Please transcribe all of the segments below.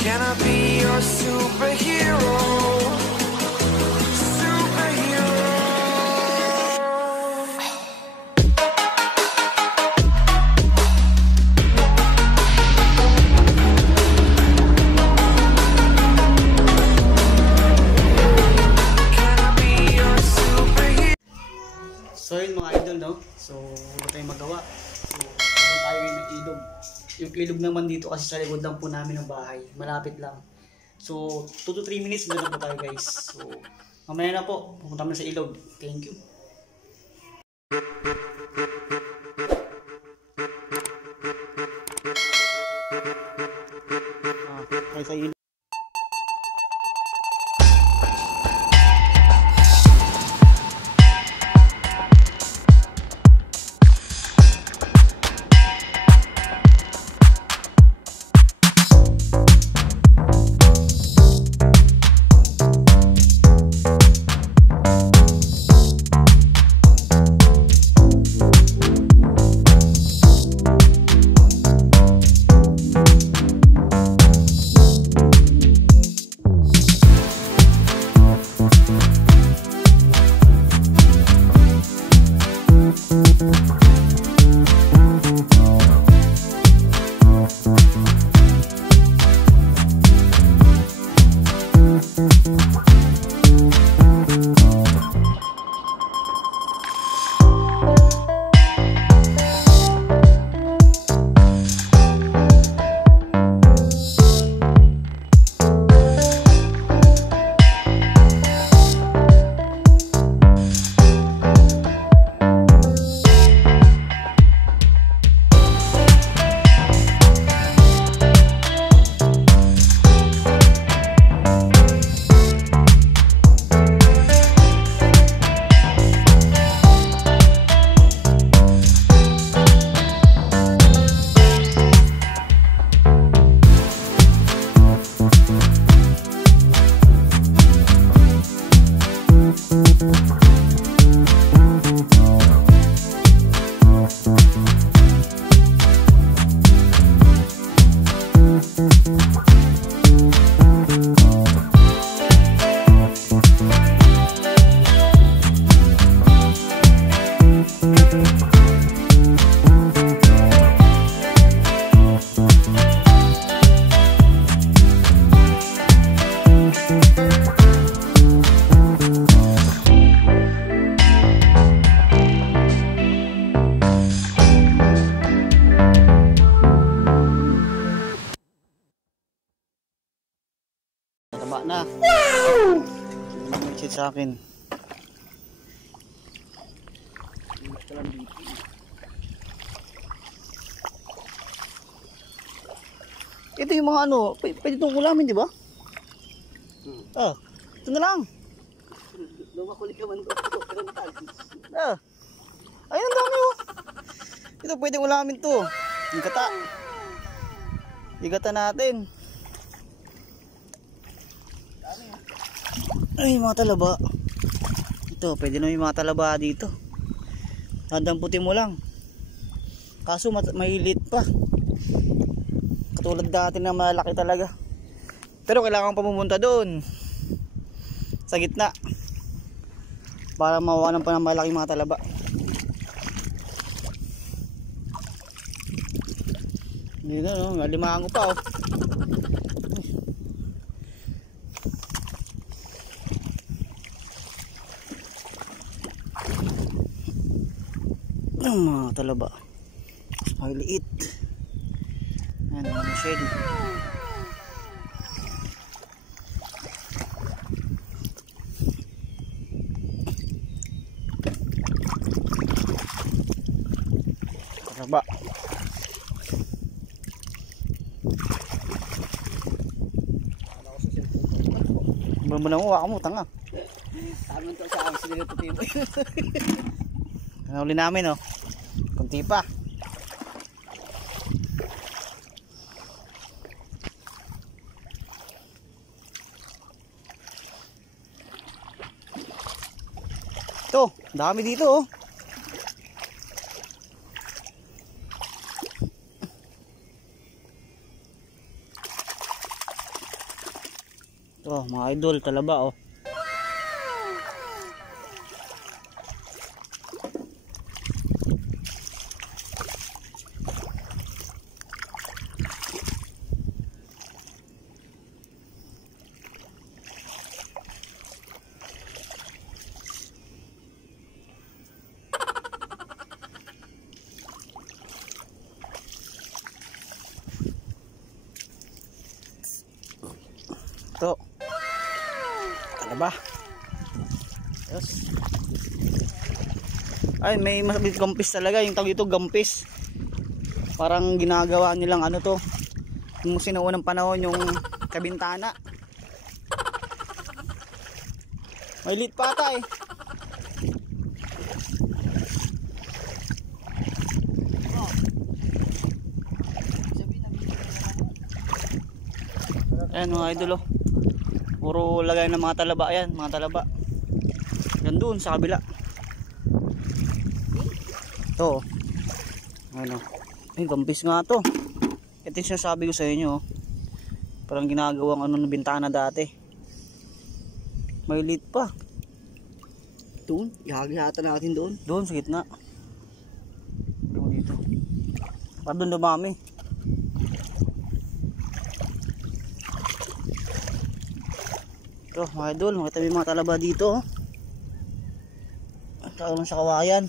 Can I be your superhero? So yun mga idol, no? So wala tayong magawa. So kung tayo ngayon ng ilog. Yung ilog naman dito kasi sa likod lang po namin ng bahay. Malapit lang. So 2 to 3 minutes na po tayo guys. So mamaya na po. Pupunta na sa ilog. Thank you. Tayo sa ilog. Taba na. Wow! Mag-chat sa akin. Ito yung mga ano, pwede itong ulamin, di ba? Ah, ito na lang. Lumakulit ka man ito. Ah, ayun ang dami oh. Ito pwede ulamin to. Yung kata. Igata natin. Ay, mga talaba. Ito, pwede na yung mga talaba dito. Dadamputin mo lang. Kaso mahilit pa. Katulad dati na malaki talaga. Pero kailangan pa pumunta doon. Sa gitna. Para mawawanan pa ng malaking mga talaba. Hindi na, no? Limahan ko pa oh. Ang mga talaba ay liit. Ayan mga shell. Talaba mo hawakan mo, tanga. Tama to sa akin, sinilututin mo. Nahuli namin oh. Kunti pa. Ito, dami dito oh. Ito mga idol, talaba oh. Ito. Talaba. Yes. Ay, may masabit gampis talaga. Yung tawag ito, gampis. Parang ginagawa nilang ano to. Yung sinuunang panahon, yung kabintana. May lit pa ata eh. Ayan mga idol oh. Puro lagay ng mga talaba. Ayan mga talaba. Yan doon sa kabila. Ito oh. Ano. Ay gampis nga to. Ito yung sinasabi ko sa inyo oh. Parang ginagawang ano ng bintana dati. May lit pa. Doon, ihagihatan natin doon. Doon sa gitna. Doon dito. Para doon dumami. Ito mga idol, makita yung mga talaba dito. Tao lang sa kawayan.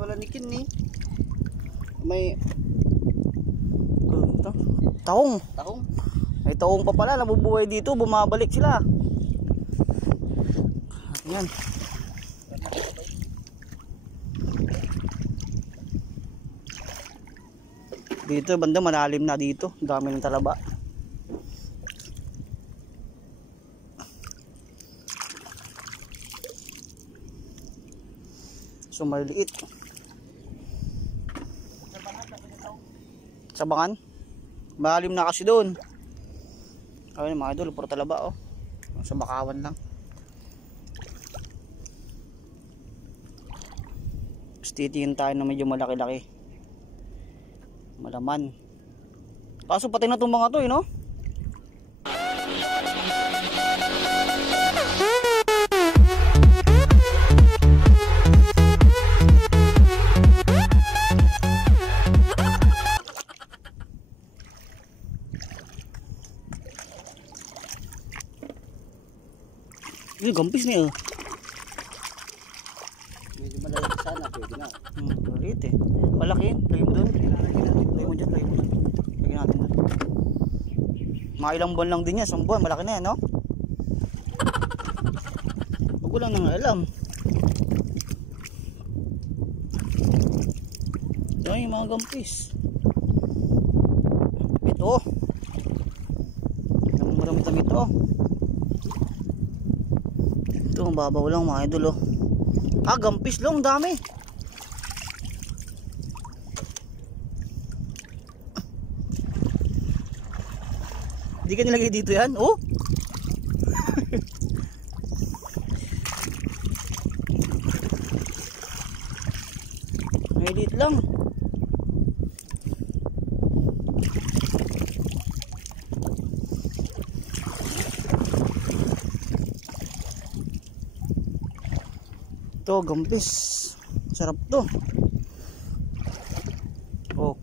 Wala nikin ni. May Ito, taong. tahong. May taong pa pala, nabubuhay dito, bumabalik sila. Ayan. Dito banda malalim na dito, dami ng talaba. So maliliit. Sabangan. Malalim na kasi doon. Ayun mga idol, puro talaba oh. Sa bakawan lang. Titingin tayo na medyo malaki-laki. Malaman. Kaso pati na itong mga to eh no? Gampis niya oh. Medyo malaki sana, pwede na. Maliit eh. Malaki yun. Lagay mo doon. Lagay mo dyan. Lagay mo doon. Lagay natin doon. Mga ilang buwan lang din yan. 1 buwan. Malaki na yan no? Huwag ko lang nang alam. Ito yung mga gampis. Ito. Marami-dami ito. Ito ang babaw lang mga idol oh. Ah, gampis lang, dami. Hindi ka nilagay dito yan, oh. May lit lang. Ito, gampis. Sarap to. Oh.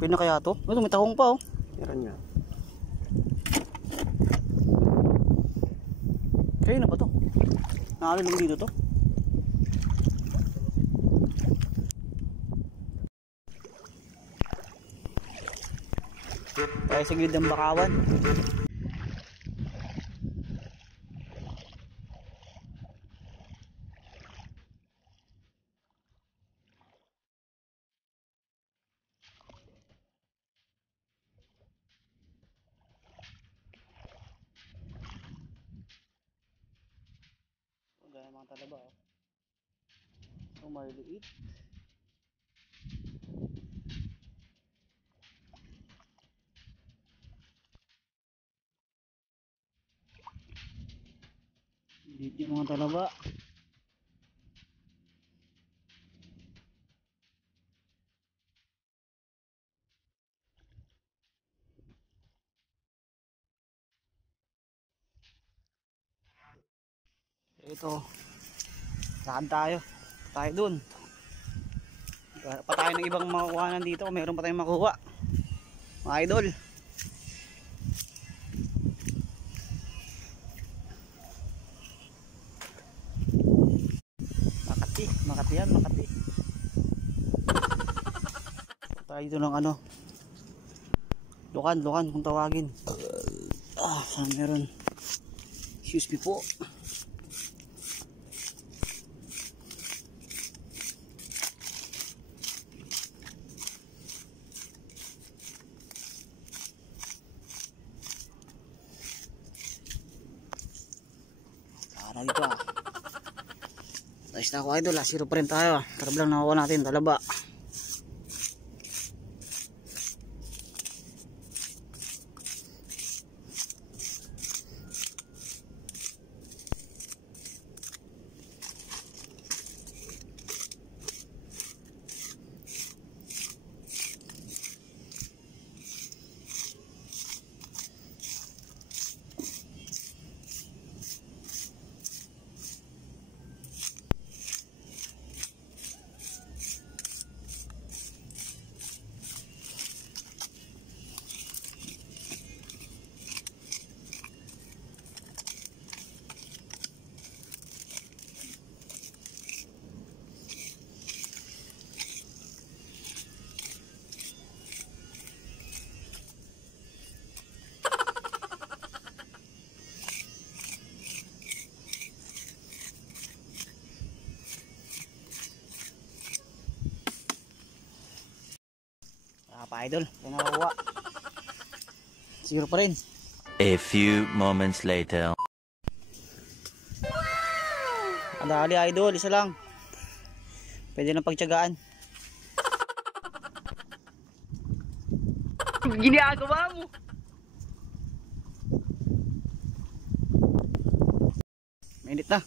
Pwede na kaya to? Ito, may tahong pa oh. Meron nga. Kaya na ba to? Nakalulong dito to? Tayo sa gilid ng bakawan. Gaya mga talaba oh. So maliliit. Liit yung mga talaba. ito, lakad tayo. Tayo dun. Pa tayo ng ibang makukuhanan dito kung meron pa tayong makuha. Mga idol. Makati yan, Makati. Tayo dito ng ano, Lukan kung tawagin. Saan meron? Excuse me po. Na dito nice na ako idol, 0 pa rin tayo. Tarab lang nakuha natin, talaba. Pa idol, yan nakuha. 0 pa rin. A few moments later. Adali idol, isa lang. Pwede na pagtiyagaan. Ginagawa mo. Mainit na.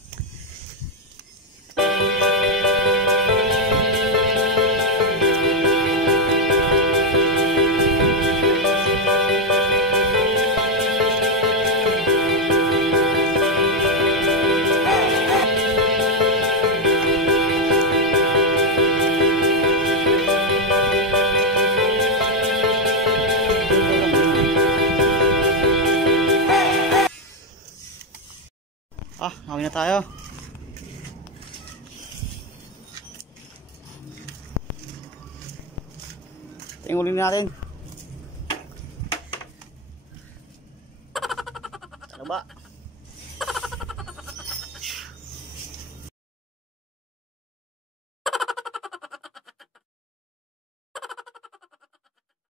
Hawin na tayo. Tingulin natin. Ano ba?